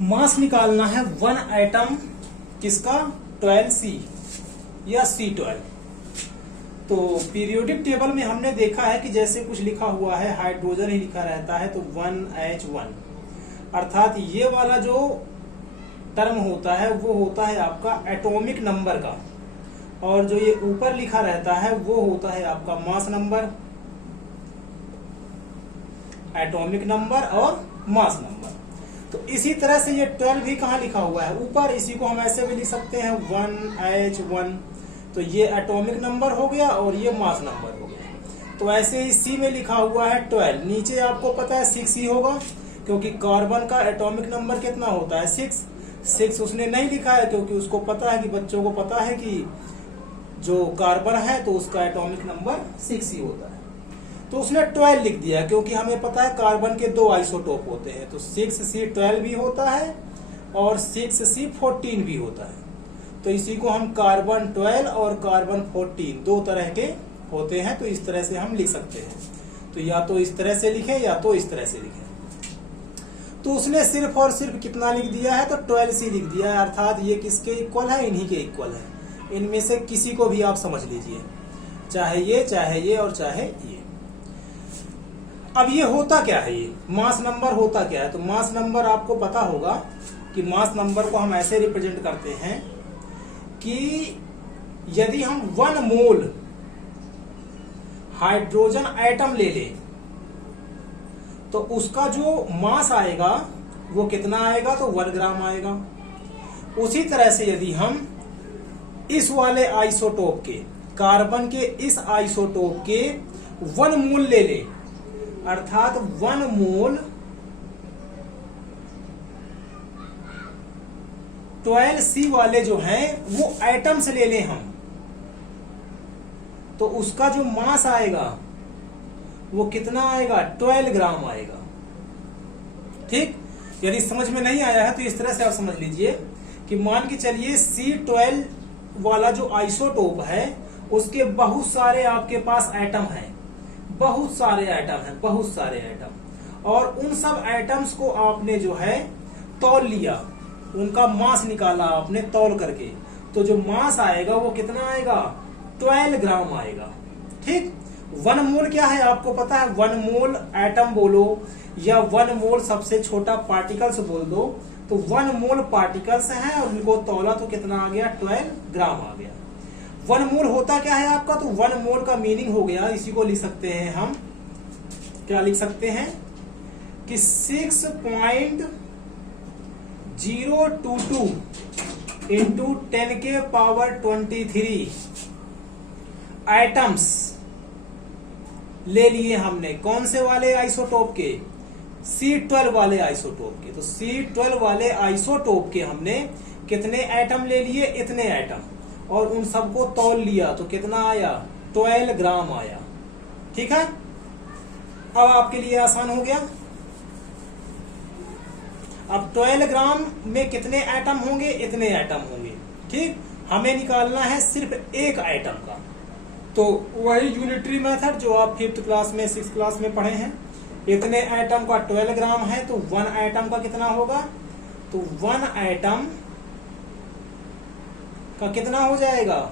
मास निकालना है one atom किसका 12C या C12। तो पीरियोडिक टेबल में हमने देखा है कि जैसे कुछ लिखा हुआ है हाइड्रोजन ही लिखा रहता है तो 1H1, अर्थात ये वाला जो टर्म होता है वो होता है आपका एटॉमिक नंबर का, और जो ये ऊपर लिखा रहता है वो होता है आपका मास नंबर, एटॉमिक नंबर और मास नंबर। तो इसी तरह से ये 12 भी कहाँ लिखा हुआ है ऊपर, इसी को हम ऐसे भी लिख सकते हैं 1H1। तो ये एटॉमिक नंबर हो गया और ये मास नंबर हो गया। तो ऐसे ही C में लिखा हुआ है 12, नीचे आपको पता है 6 ही होगा क्योंकि कार्बन का एटॉमिक नंबर कितना होता है 6 उसने नहीं लिखा है क्योंकि उसको पता है कि बच्चों को पता है कि जो कार्बन है तो उसका एटॉमिक नंबर 6 ही होता है। तो उसने 12 लिख दिया क्योंकि हमें पता है कार्बन के 2 आइसोटोप होते हैं, तो 6C12 भी होता है और 6C14 भी होता है। तो इसी को हम कार्बन 12 और कार्बन 14 दो तरह के होते हैं, तो इस तरह से हम लिख सकते हैं। तो या तो इस तरह से लिखें या तो इस तरह से लिखें। तो उसने सिर्फ और सिर्फ कितना लिख दिया है तो 12C लिख दिया है, अर्थात ये किसके इक्वल है, इन्हीं के इक्वल है। इनमें से किसी को भी आप समझ लीजिए, चाहे ये और चाहे ये। अब ये होता क्या है, ये मास नंबर होता क्या है। तो मास नंबर आपको पता होगा कि मास नंबर को हम ऐसे रिप्रेजेंट करते हैं कि यदि हम 1 मोल हाइड्रोजन एटम ले लें तो उसका जो मास आएगा वो कितना आएगा, तो 1 ग्राम आएगा। उसी तरह से यदि हम इस वाले आइसोटोप के, कार्बन के इस आइसोटोप के 1 मोल ले लें, अर्थात 1 मोल 12C वाले जो हैं वो एटम्स ले लें हम, तो उसका जो मास आएगा वो कितना आएगा, 12 ग्राम आएगा। ठीक, यदि समझ में नहीं आया है तो इस तरह से आप समझ लीजिए कि मान के चलिए C12 वाला जो आइसोटोप है उसके बहुत सारे आपके पास एटम हैं, बहुत सारे एटम, और उन सब एटम्स को आपने जो है तौल लिया, उनका मास निकाला आपने तौल करके, तो जो मास आएगा वो कितना आएगा, 12 ग्राम आएगा। ठीक, 1 मोल क्या है आपको पता है, 1 मोल एटम बोलो या 1 मोल सबसे छोटा पार्टिकल्स बोल दो, तो 1 मोल पार्टिकल्स हैं और उनको तौला तो कितना आ गया, 12 ग्राम आ गया। 1 मोल होता क्या है आपका, तो 1 मोल का मीनिंग हो गया, इसी को लिख सकते हैं हम, क्या लिख सकते हैं कि 6.022 इंटू 10 के पावर 23 आइटम्स ले लिए हमने, कौन से वाले आइसोटोप के, C12 वाले आइसोटोप के। तो C12 वाले आइसोटोप के हमने कितने एटम ले लिए, इतने एटम, और उन सबको तौल लिया तो कितना आया, 12 ग्राम आया। ठीक है, अब आपके लिए आसान हो गया। अब 12 ग्राम में कितने एटम होंगे, इतने एटम होंगे। ठीक, हमें निकालना है सिर्फ एक एटम का, तो वही यूनिटरी मेथड जो आप 5th क्लास में 6th क्लास में पढ़े हैं। इतने एटम का 12 ग्राम है तो 1 एटम का कितना होगा, तो 1 एटम का कितना हो जाएगा,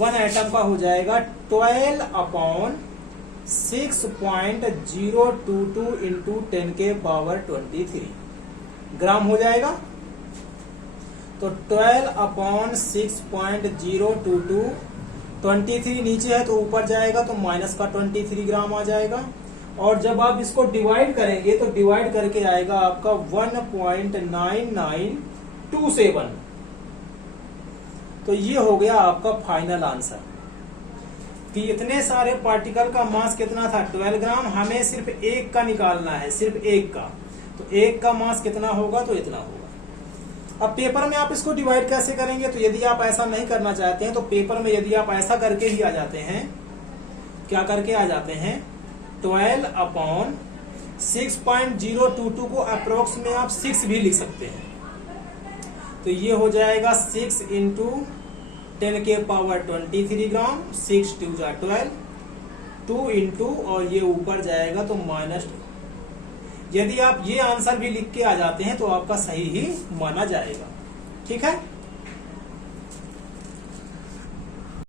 1 एटम का हो जाएगा 12 अपॉन 6.022 इंटू 10 के पावर 23 ग्राम हो जाएगा। तो 12 अपॉन 6.022, 23 नीचे है तो ऊपर जाएगा तो माइनस का 23 ग्राम आ जाएगा। और जब आप इसको डिवाइड करेंगे तो डिवाइड करके आएगा आपका 1.9927। तो ये हो गया आपका फाइनल आंसर कि इतने सारे पार्टिकल का मास कितना था, 12 ग्राम। हमें सिर्फ एक का निकालना है, सिर्फ एक का, तो एक का मास कितना होगा, तो इतना होगा। अब पेपर में आप इसको डिवाइड कैसे करेंगे, तो यदि आप ऐसा नहीं करना चाहते हैं तो पेपर में यदि आप ऐसा करके ही आ जाते हैं, क्या करके आ जाते हैं, 12 अपॉन 6.022 को अप्रोक्स में आप 6 भी लिख सकते हैं। तो ये हो जाएगा 6 इंटू 10 के पावर 23 ग्राम, 6 2 12, 2 इंटू और ये ऊपर जाएगा तो माइनस, यदि आप ये आंसर भी लिख के आ जाते हैं तो आपका सही ही माना जाएगा। ठीक है।